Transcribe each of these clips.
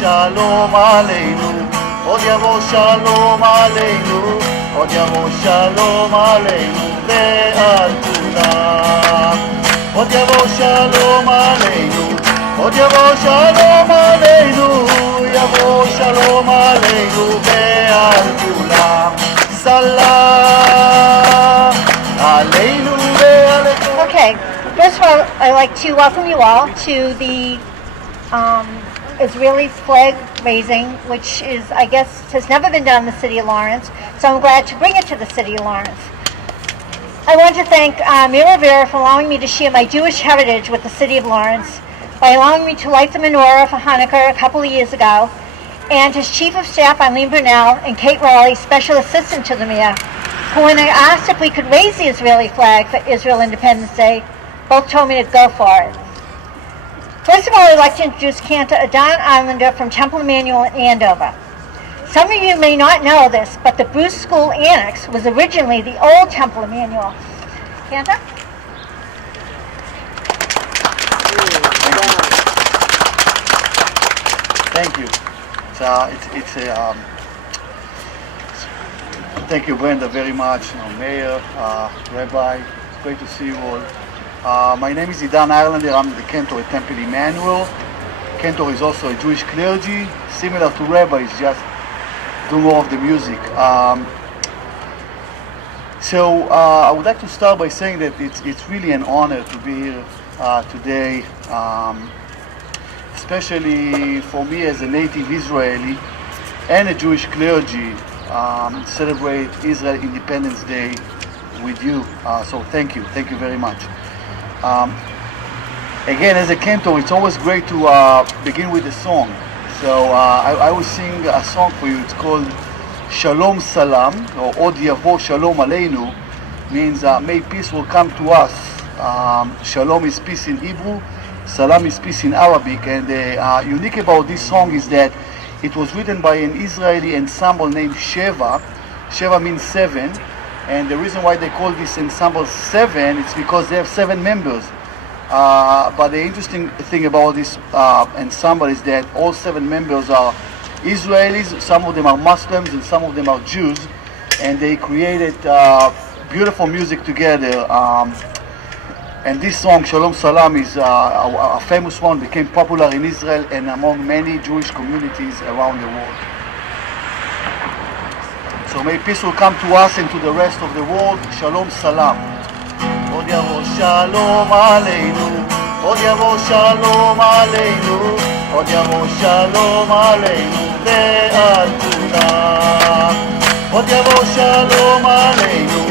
שלום עלינו, עוד יבוא שלום עלינו, עוד יבוא שלום עלינו ועל כולם. עוד יבוא שלום עלינו, עוד יבוא שלום עלינו, יבוא שלום עלינו ועל כולם. סלאם עלינו ועל כולם. Okay, first of all, I'd like to welcome you all to the Israeli flag raising, which is, I guess, has never been done in the city of Lawrence, so I'm glad to bring it to the city of Lawrence. I want to thank Mayor Rivera for allowing me to share my Jewish heritage with the city of Lawrence by allowing me to light the menorah for Hanukkah a couple of years ago, and his Chief of Staff, Eileen Burnell, and Kate Raleigh, Special Assistant to the Mayor, who, when I asked if we could raise the Israeli flag for Israel Independence Day, both told me to go for it. First of all, I'd like to introduce Cantor Adon Islander from Temple Emmanuel in Andover. Some of you may not know this, but the Bruce School Annex was originally the old Temple Emmanuel. Cantor? Thank you. Thank you, Brenda, very much. Mayor, Rabbi, it's great to see you all. My name is Idan Islander. I'm the cantor at Temple Emmanuel. Cantor is also a Jewish clergy, similar to Rabbi, is just do more of the music. So I would like to start by saying that it's really an honor to be here today, especially for me as a native Israeli and a Jewish clergy, celebrate Israel Independence Day with you. So thank you very much. Again, as a cantor, it's always great to begin with a song. So I will sing a song for you. It's called Shalom Salam, or Od Yavo Shalom Aleinu, means may peace will come to us. Shalom is peace in Hebrew, Salam is peace in Arabic. And the unique about this song is that it was written by an Israeli ensemble named Sheva. Sheva means seven. And the reason why they call this ensemble seven is because they have 7 members. But the interesting thing about this ensemble is that all 7 members are Israelis, some of them are Muslims, and some of them are Jews. And they created beautiful music together. And this song, Shalom Salam, is a famous one, became popular in Israel and among many Jewish communities around the world. So may peace will come to us and to the rest of the world. Shalom Salam. Od yavo shalom aleinu, od yavo shalom aleinu, od yavo shalom aleinu ve'al kulam. Od yavo shalom aleinu,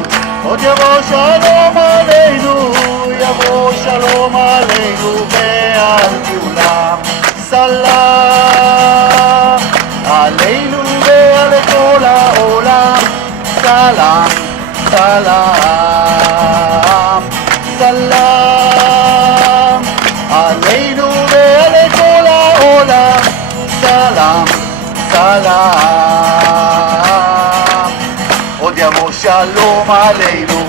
od yavo shalom aleinu, yavo shalom aleinu ve'al kulam. Salam aleinu ve'al kol ha'olam. Salam, salam, salam עלינו ועל כל העולם. סלאם, סלאם. עוד יבוא שלום עלינו,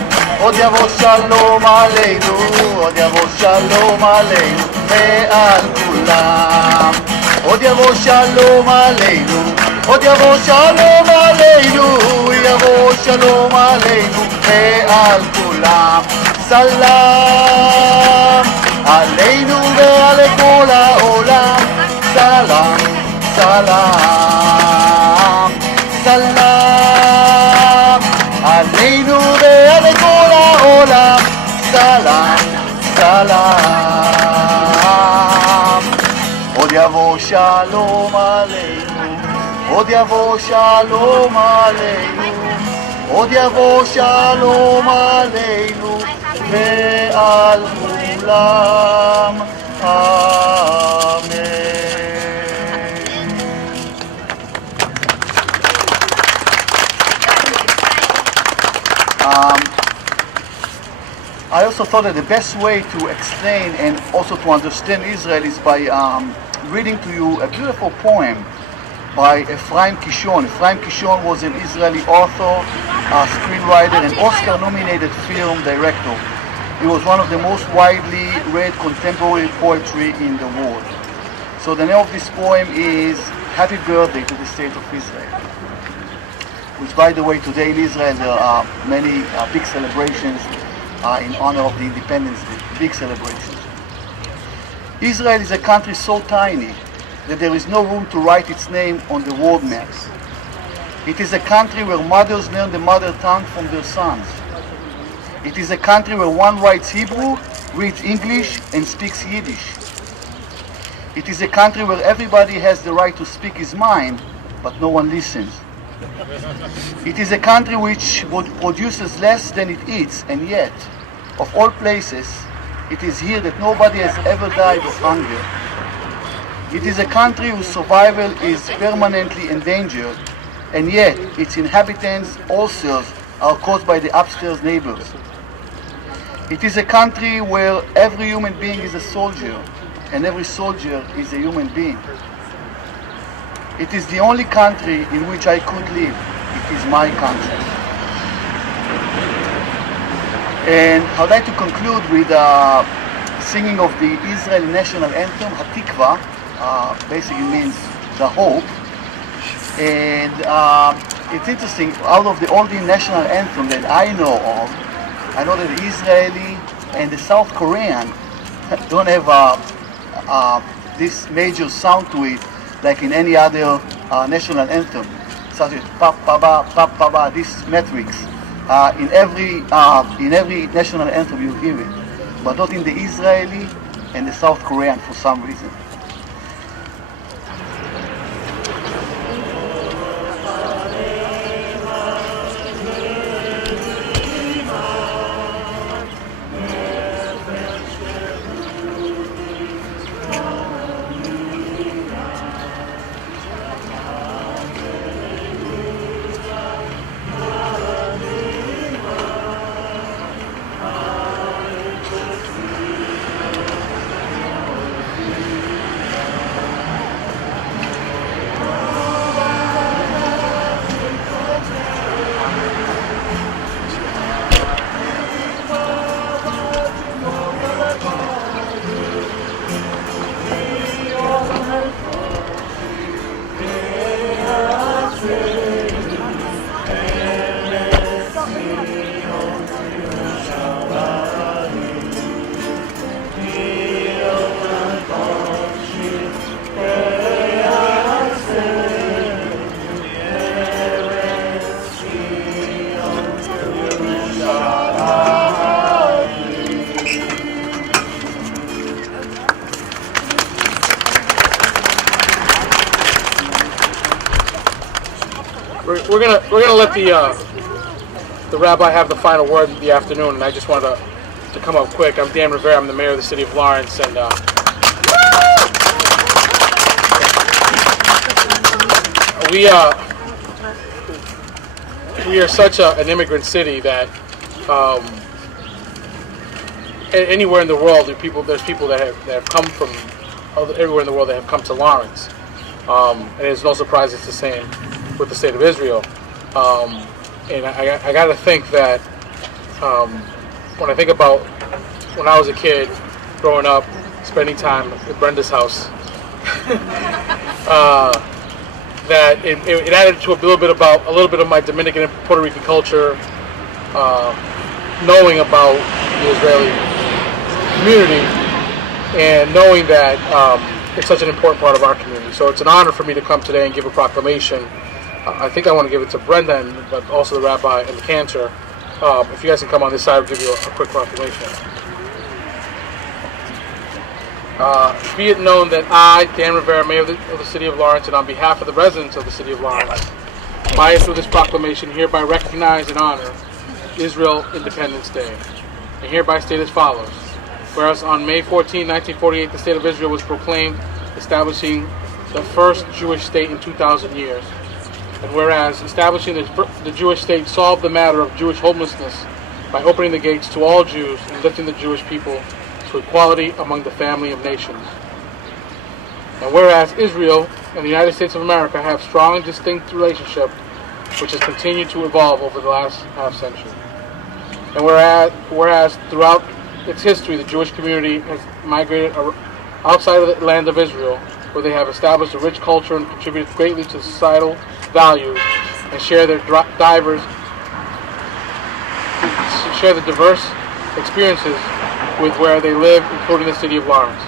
עוד יבוא שלום עלינו, עוד יבוא שלום עלינו ועל כולם. עוד יבוא שלום עלינו, עוד יבוא שלום עלינו, יבוא שלום עלינו ועל כולם. סלאם עלינו ועל כל העולם. סלאם, סלאם, סלאם עלינו ועל כל העולם. סלאם, סלאם. עוד יבוא שלום עלינו, עוד יבוא שלום עלינו, עוד יבוא שלום עלינו ועל כולם. אמן. I also thought that the best way to explain and also to understand Israel is by reading to you a beautiful poem by Ephraim Kishon. Ephraim Kishon was an Israeli author, screenwriter, and Oscar-nominated film director. He was one of the most widely read contemporary poetry in the world. So the name of this poem is Happy Birthday to the State of Israel, which, by the way, today in Israel there are many big celebrations in honor of the Independence Day, big celebrations. Israel is a country so tiny that there is no room to write its name on the world maps. It is a country where mothers learn the mother tongue from their sons. It is a country where one writes Hebrew, reads English, and speaks Yiddish. It is a country where everybody has the right to speak his mind, but no one listens. It is a country which produces less than it eats, and yet, of all places, it is here that nobody has ever died of hunger. It is a country whose survival is permanently endangered, and yet its inhabitants' ulcers are caused by the upstairs neighbors. It is a country where every human being is a soldier, and every soldier is a human being. It is the only country in which I could live. It is my country. And I'd like to conclude with singing of the Israeli national anthem, Hatikva, basically means the hope. And it's interesting, out of all the national anthem that I know of, I know that the Israeli and the South Korean don't have this major sound to it like in any other national anthem, such as pa-pa-ba, these metrics. In every national anthem you hear it, but not in the Israeli and the South Korean for some reason. We're gonna let the rabbi have the final word of the afternoon, and I just wanted to come up quick. I'm Dan Rivera. I'm the mayor of the city of Lawrence, and we are such an immigrant city that anywhere in the world there's people that have come from everywhere in the world that have come to Lawrence, and it's no surprise it's the same with the state of Israel. And I got to think that when I think about when I was a kid, growing up, spending time at Brenda's house, that it added to a little bit of my Dominican and Puerto Rican culture, knowing about the Israeli community and knowing that it's such an important part of our community. So it's an honor for me to come today and give a proclamation. I think I want to give it to Brenda, but also the rabbi and the cantor. If you guys can come on this side, I'll give you a quick proclamation. Be it known that I, Dan Rivera, Mayor of the City of Lawrence, and on behalf of the residents of the City of Lawrence, by through this proclamation, hereby recognize and honor Israel Independence Day, and hereby state as follows. Whereas on May 14, 1948, the State of Israel was proclaimed, establishing the first Jewish state in 2,000 years. And whereas establishing the Jewish state solved the matter of Jewish homelessness by opening the gates to all Jews and lifting the Jewish people to equality among the family of nations. And whereas Israel and the United States of America have strong and distinct relationship, which has continued to evolve over the last half century. And whereas throughout its history, the Jewish community has migrated outside of the land of Israel where they have established a rich culture and contributed greatly to societal values, and share the diverse experiences with where they live, including the city of Lawrence.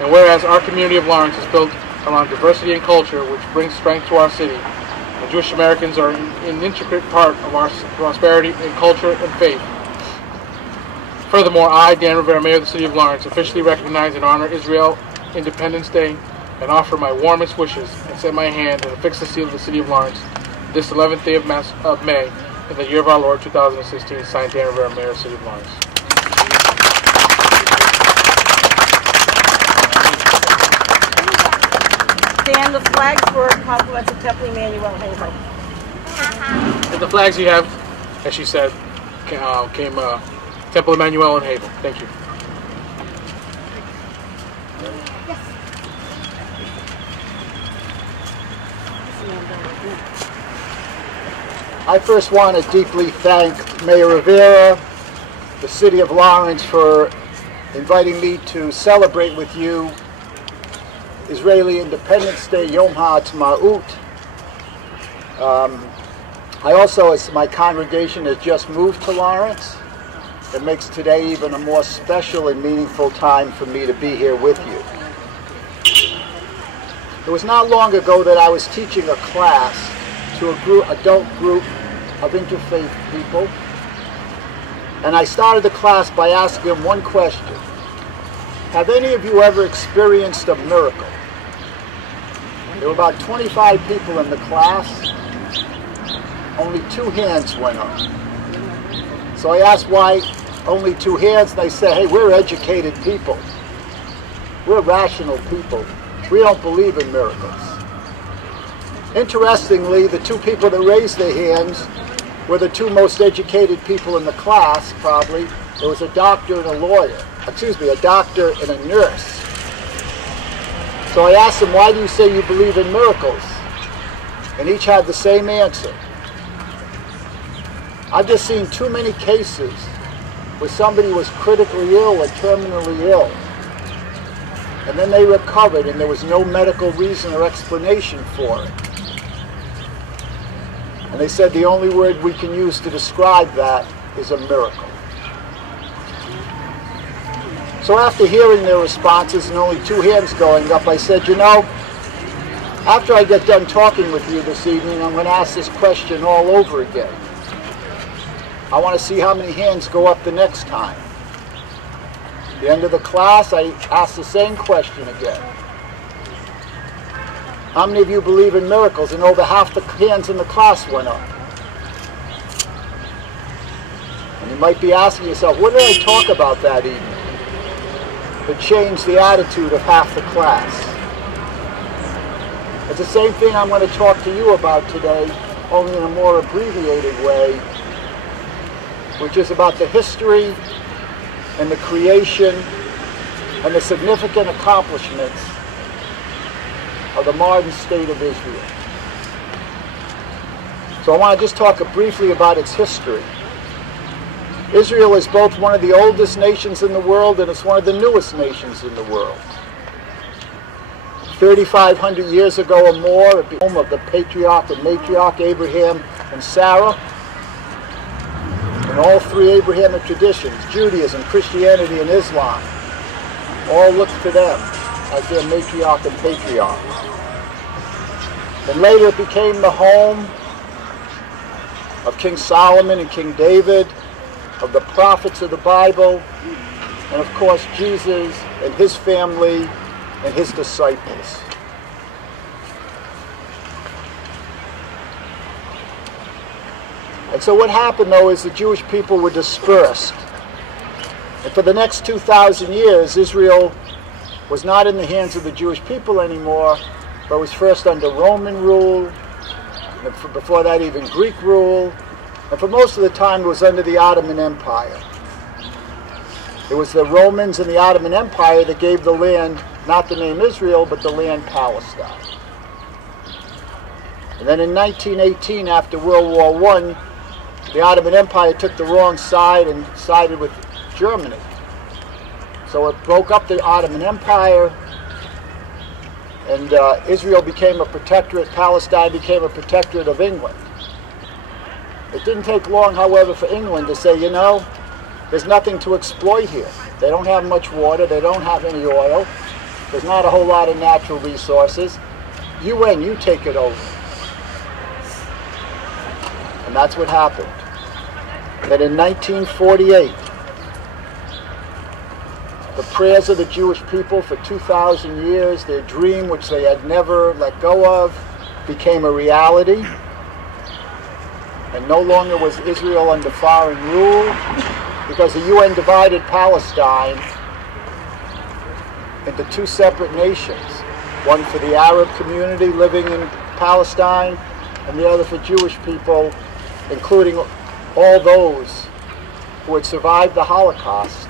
And whereas our community of Lawrence is built around diversity and culture, which brings strength to our city, and Jewish Americans are an intricate part of our prosperity and culture and faith. Furthermore, I, Dan Rivera, Mayor of the City of Lawrence, officially recognize and honor Israel Independence Day and offer my warmest wishes and set my hand and affix the seal of the City of Lawrence this 11th day of May in the year of our Lord 2016, signed Dan Rivera, Mayor of the City of Lawrence. Dan, the flags were compliments of Temple Emmanuel Hazel. And the flags you have, as she said, came Temple Emmanuel and Havel. Thank you. I first want to deeply thank Mayor Rivera, the City of Lawrence, for inviting me to celebrate with you Israeli Independence Day, Yom HaAtzmaut. I also, as my congregation has just moved to Lawrence, it makes today even a more special and meaningful time for me to be here with you. It was not long ago that I was teaching a class to a adult group of interfaith people, and I started the class by asking them one question. Have any of you ever experienced a miracle? There were about 25 people in the class. Only 2 hands went up. So I asked why only 2 hands, and they said, hey, we're educated people. We're rational people. We don't believe in miracles. Interestingly, the 2 people that raised their hands were the 2 most educated people in the class, probably. There was a doctor and a lawyer. A doctor and a nurse. So I asked them, why do you say you believe in miracles? And each had the same answer. I've just seen too many cases where somebody was critically ill or terminally ill, and then they recovered and there was no medical reason or explanation for it. And they said the only word we can use to describe that is a miracle. So after hearing their responses and only 2 hands going up, I said, you know, after I get done talking with you this evening, I'm going to ask this question all over again. I want to see how many hands go up the next time. At the end of the class, I asked the same question again. How many of you believe in miracles? And over half the hands in the class went up. And you might be asking yourself, what did I talk about that evening that changed the attitude of half the class? It's the same thing I'm going to talk to you about today, only in a more abbreviated way, which is about the history and the creation and the significant accomplishments of the modern state of Israel. So I want to just talk briefly about its history. Israel is both one of the oldest nations in the world and it's one of the newest nations in the world. 3,500 years ago or more, it became the home of the patriarch and matriarch Abraham and Sarah. And all 3 Abrahamic traditions, Judaism, Christianity, and Islam, all look to them as their matriarch and patriarch. And later it became the home of King Solomon and King David, of the prophets of the Bible, and of course Jesus and his family and his disciples. And so what happened, though, is the Jewish people were dispersed. And for the next 2,000 years, Israel was not in the hands of the Jewish people anymore, but was first under Roman rule, and before that even Greek rule, and for most of the time it was under the Ottoman Empire. It was the Romans and the Ottoman Empire that gave the land, not the name Israel, but the land Palestine. And then in 1918, after World War I, the Ottoman Empire took the wrong side and sided with Germany. So it broke up the Ottoman Empire, And Israel became a protectorate, Palestine became a protectorate of England. It didn't take long, however, for England to say, you know, there's nothing to exploit here. They don't have much water, they don't have any oil, there's not a whole lot of natural resources. UN, you take it over. And that's what happened. That in 1948, the prayers of the Jewish people for 2,000 years, their dream, which they had never let go of, became a reality. And no longer was Israel under foreign rule, because the UN divided Palestine into two separate nations. One for the Arab community living in Palestine, and the other for Jewish people, including all those who had survived the Holocaust,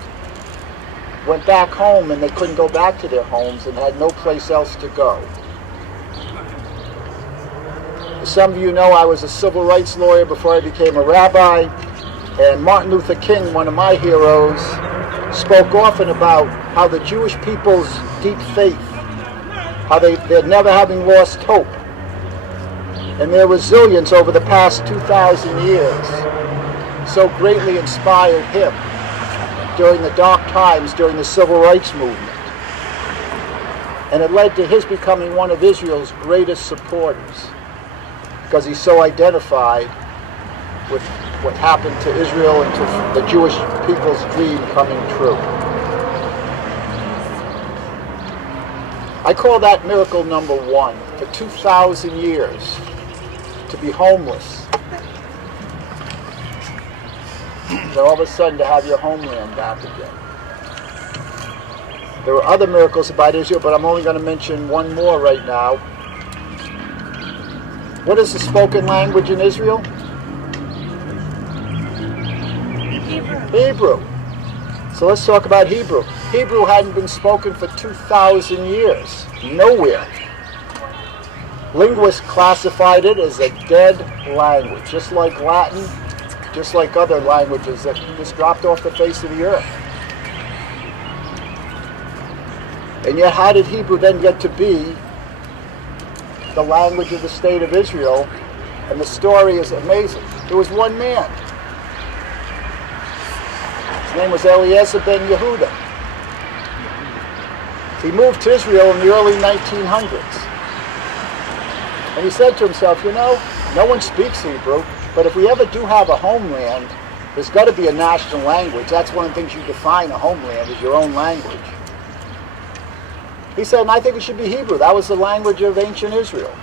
went back home and they couldn't go back to their homes and had no place else to go. As some of you know, I was a civil rights lawyer before I became a rabbi, and Martin Luther King, one of my heroes, spoke often about how the Jewish people's deep faith, how they're never having lost hope, and their resilience over the past 2,000 years so greatly inspired him during the dark times during the civil rights movement. And it led to his becoming one of Israel's greatest supporters, because he so identified with what happened to Israel and to the Jewish people's dream coming true. I call that miracle number one. For 2,000 years, to be homeless, and all of a sudden to have your homeland back again. There were other miracles about Israel, but I'm only going to mention one more right now. What is the spoken language in Israel? Hebrew. So let's talk about Hebrew. Hebrew hadn't been spoken for 2,000 years. Nowhere. Linguists classified it as a dead language, just like Latin, just like other languages that just dropped off the face of the earth. And yet, how did Hebrew then get to be the language of the state of Israel? And the story is amazing. There was one man. His name was Eliezer ben Yehuda. He moved to Israel in the early 1900s. And he said to himself, you know, no one speaks Hebrew, but if we ever do have a homeland, there's got to be a national language. That's one of the things you define a homeland, is your own language. He said, and I think it should be Hebrew. That was the language of ancient Israel.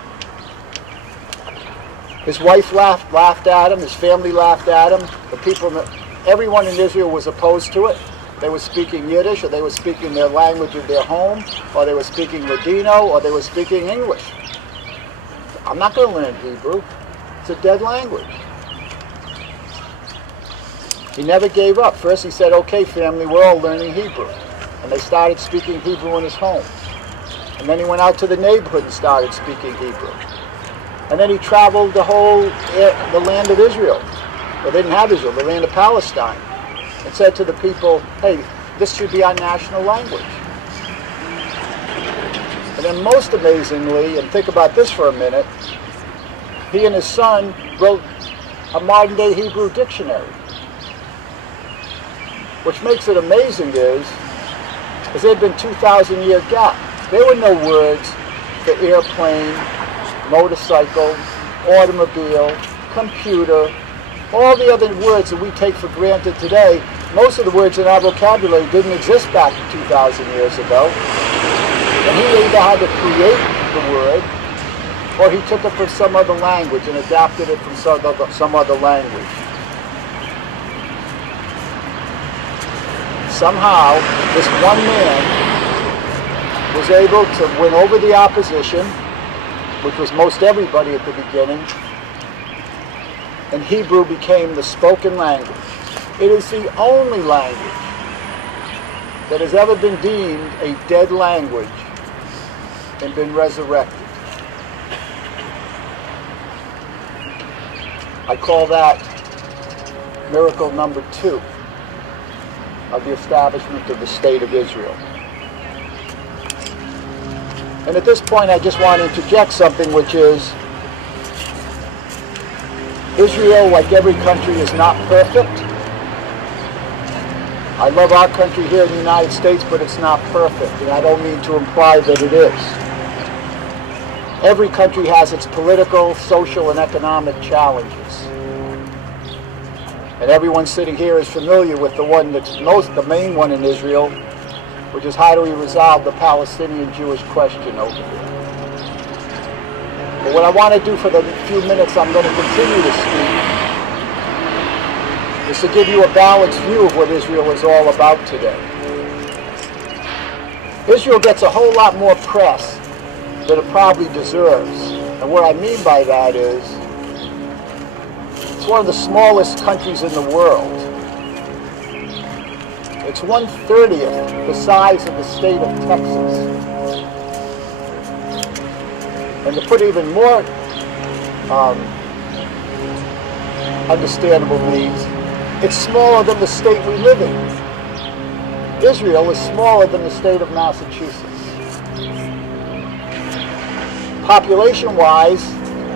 His wife laughed at him. His family laughed at him. Everyone in Israel was opposed to it. They were speaking Yiddish, or they were speaking their language of their home, or they were speaking Ladino, or they were speaking English. I'm not going to learn Hebrew. It's a dead language. He never gave up. First he said, okay, family, we're all learning Hebrew. And they started speaking Hebrew in his home. And then he went out to the neighborhood and started speaking Hebrew. And then he traveled the land of Israel. Well, they didn't have Israel, the land of Palestine. And said to the people, hey, this should be our national language. And then most amazingly, and think about this for a minute, he and his son wrote a modern-day Hebrew dictionary. Which makes it amazing is there had been 2,000-year gap. There were no words for airplane, motorcycle, automobile, computer, all the other words that we take for granted today. Most of the words in our vocabulary didn't exist back 2,000 years ago. And he either had to create the word, or he took it from some other language and adapted it from some other language. Somehow, this one man was able to win over the opposition, which was most everybody at the beginning, and Hebrew became the spoken language. It is the only language that has ever been deemed a dead language and been resurrected. I call that miracle number 2 of the establishment of the State of Israel. And at this point, I just want to interject something, which is Israel, like every country, is not perfect. I love our country here in the United States, but it's not perfect, and I don't mean to imply that it is. Every country has its political, social, and economic challenges. And everyone sitting here is familiar with the one that's the main one in Israel, which is how do we resolve the Palestinian-Jewish question over there. But what I want to do for the few minutes I'm going to continue to speak is to give you a balanced view of what Israel is all about today. Israel gets a whole lot more press than it probably deserves. And what I mean by that is, it's one of the smallest countries in the world. It's 1/30th the size of the state of Texas. And to put even more understandable means, it's smaller than the state we live in. Israel is smaller than the state of Massachusetts. Population-wise,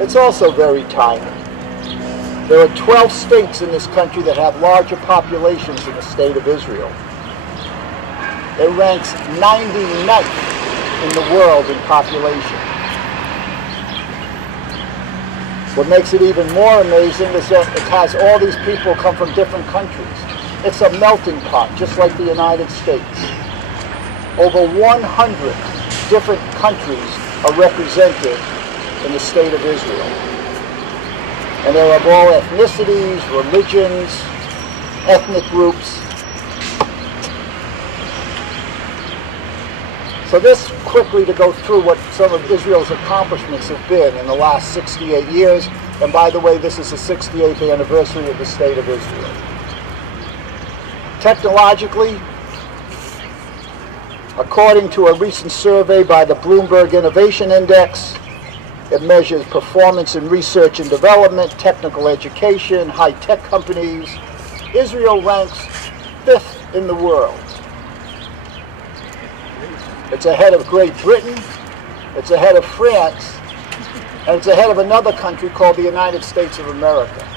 it's also very tiny. There are 12 states in this country that have larger populations than the state of Israel. It ranks 99th in the world in population. What makes it even more amazing is that it has all these people come from different countries. It's a melting pot, just like the United States. Over 100 different countries are represented in the state of Israel. And they're of all ethnicities, religions, ethnic groups. So this quickly to go through what some of Israel's accomplishments have been in the last 68 years. And by the way, this is the 68th anniversary of the State of Israel. Technologically, according to a recent survey by the Bloomberg Innovation Index, it measures performance in research and development, technical education, high-tech companies. Israel ranks 5th in the world. It's ahead of Great Britain, it's ahead of France, and it's ahead of another country called the United States of America.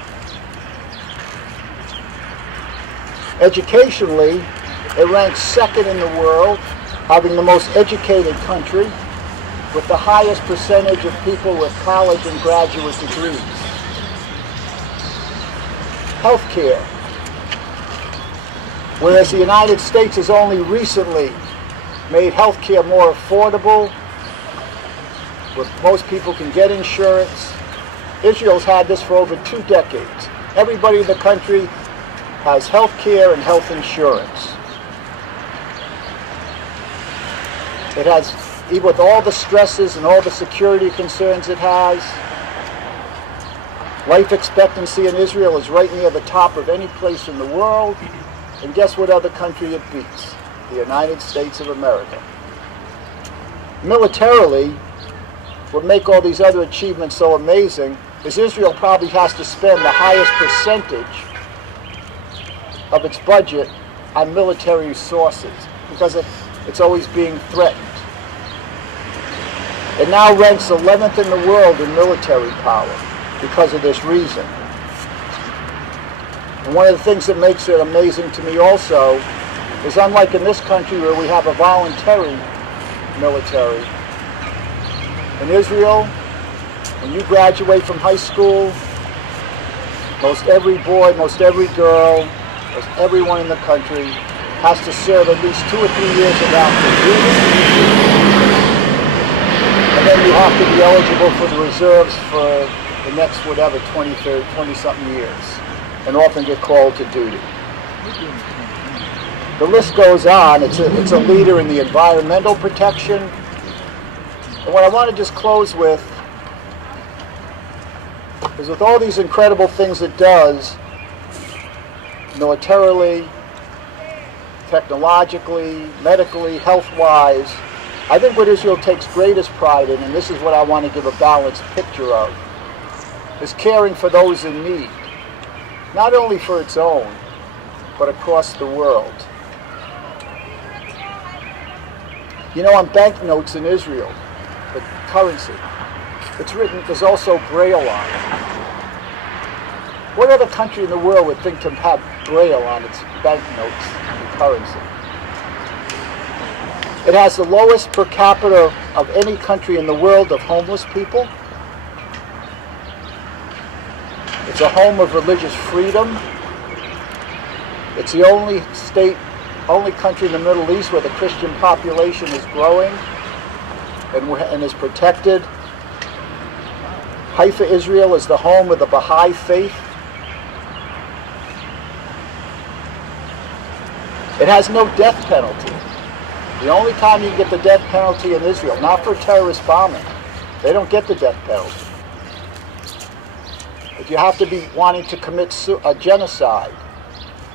Educationally, it ranks 2nd in the world, having the most educated country, with the highest percentage of people with college and graduate degrees. Healthcare. Whereas the United States has only recently made healthcare more affordable, where most people can get insurance, Israel's had this for over 2 decades. Everybody in the country has healthcare and health insurance. It has, even with all the stresses and all the security concerns it has, life expectancy in Israel is right near the top of any place in the world. And guess what other country it beats? The United States of America. Militarily, what make all these other achievements so amazing is Israel probably has to spend the highest percentage of its budget on military resources because it's always being threatened. It now ranks 11th in the world in military power because of this reason. And one of the things that makes it amazing to me also is, unlike in this country where we have a voluntary military, in Israel, when you graduate from high school, most every boy, most every girl, most everyone in the country has to serve at least 2 or 3 years of active duty. And then you have to be eligible for the reserves for the next, whatever, 20-something years, and often get called to duty. The list goes on. It's a leader in the environmental protection. And what I want to just close with is, with all these incredible things it does, militarily, technologically, medically, health-wise, I think what Israel takes greatest pride in, and this is what I want to give a balanced picture of, is caring for those in need, not only for its own, but across the world. You know, on banknotes in Israel, currency. It's written, there's also Braille on it. What other country in the world would think to have Braille on its banknotes and currency? It has the lowest per capita of any country in the world of homeless people. It's a home of religious freedom. It's the only country in the Middle East where the Christian population is growing and is protected. Haifa, Israel is the home of the Baha'i faith. It has no death penalty. The only time you can get the death penalty in Israel, not for terrorist bombing. They don't get the death penalty. But you have to be wanting to commit a genocide.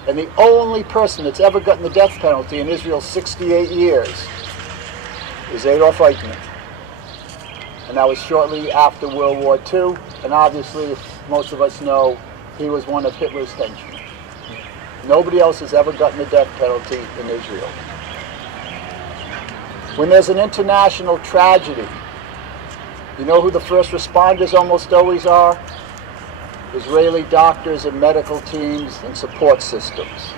And the only person that's ever gotten the death penalty in Israel 68 years is Adolf Eichmann. And that was shortly after World War II. And obviously, most of us know, he was one of Hitler's henchmen. Nobody else has ever gotten the death penalty in Israel. When there's an international tragedy, you know who the first responders almost always are? Israeli doctors and medical teams and support systems.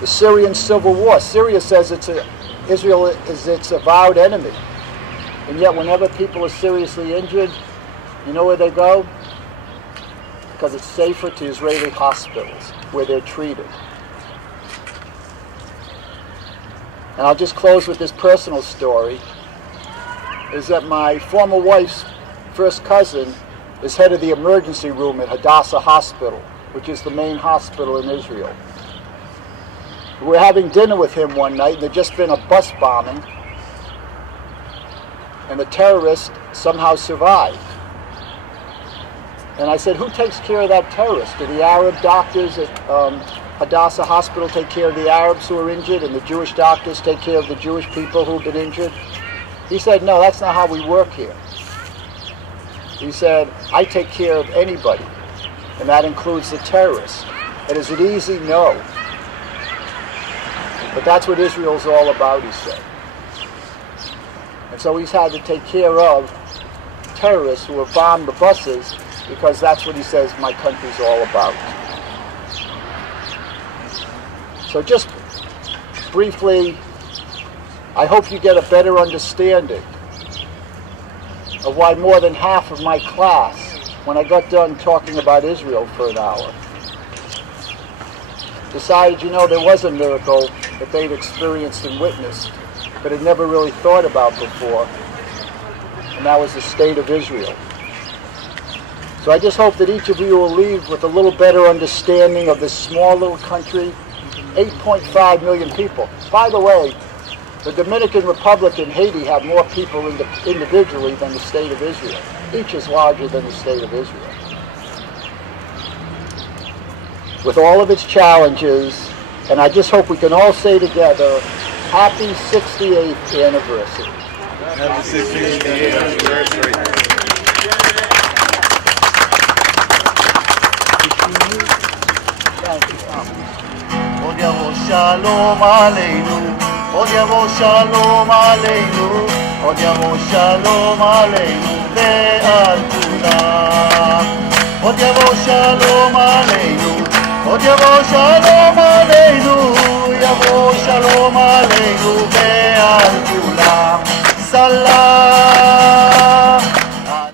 The Syrian civil war. Syria says Israel is its avowed enemy. And yet whenever people are seriously injured, you know where they go? Because it's safer to Israeli hospitals where they're treated. And I'll just close with this personal story, is that my former wife's first cousin is head of the emergency room at Hadassah Hospital, which is the main hospital in Israel. We were having dinner with him one night, and there'd just been a bus bombing, and the terrorist somehow survived. And I said, who takes care of that terrorist? Do the Arab doctors at Hadassah Hospital take care of the Arabs who are injured, and the Jewish doctors take care of the Jewish people who've been injured? He said, no, that's not how we work here. He said, I take care of anybody, and that includes the terrorists. And is it easy? No. But that's what Israel's all about, he said. And so he's had to take care of terrorists who have bombed the buses, because that's what he says my country's all about. So just briefly, I hope you get a better understanding of why more than half of my class, when I got done talking about Israel for an hour, decided, you know, there was a miracle that they'd experienced and witnessed, but had never really thought about before, and that was the state of Israel. So I just hope that each of you will leave with a little better understanding of this small little country, 8.5 million people. By the way, the Dominican Republic and Haiti have more people individually than the state of Israel. Each is larger than the state of Israel. With all of its challenges, and I just hope we can all say together, happy 68th anniversary. Happy 68th anniversary. עוד יבוא שלום עלינו, עוד יבוא שלום עלינו, עוד יבוא שלום עלינו ועל כולם. עוד יבוא שלום עלינו, עוד יבוא שלום עלינו, יבוא שלום עלינו ועל כולם.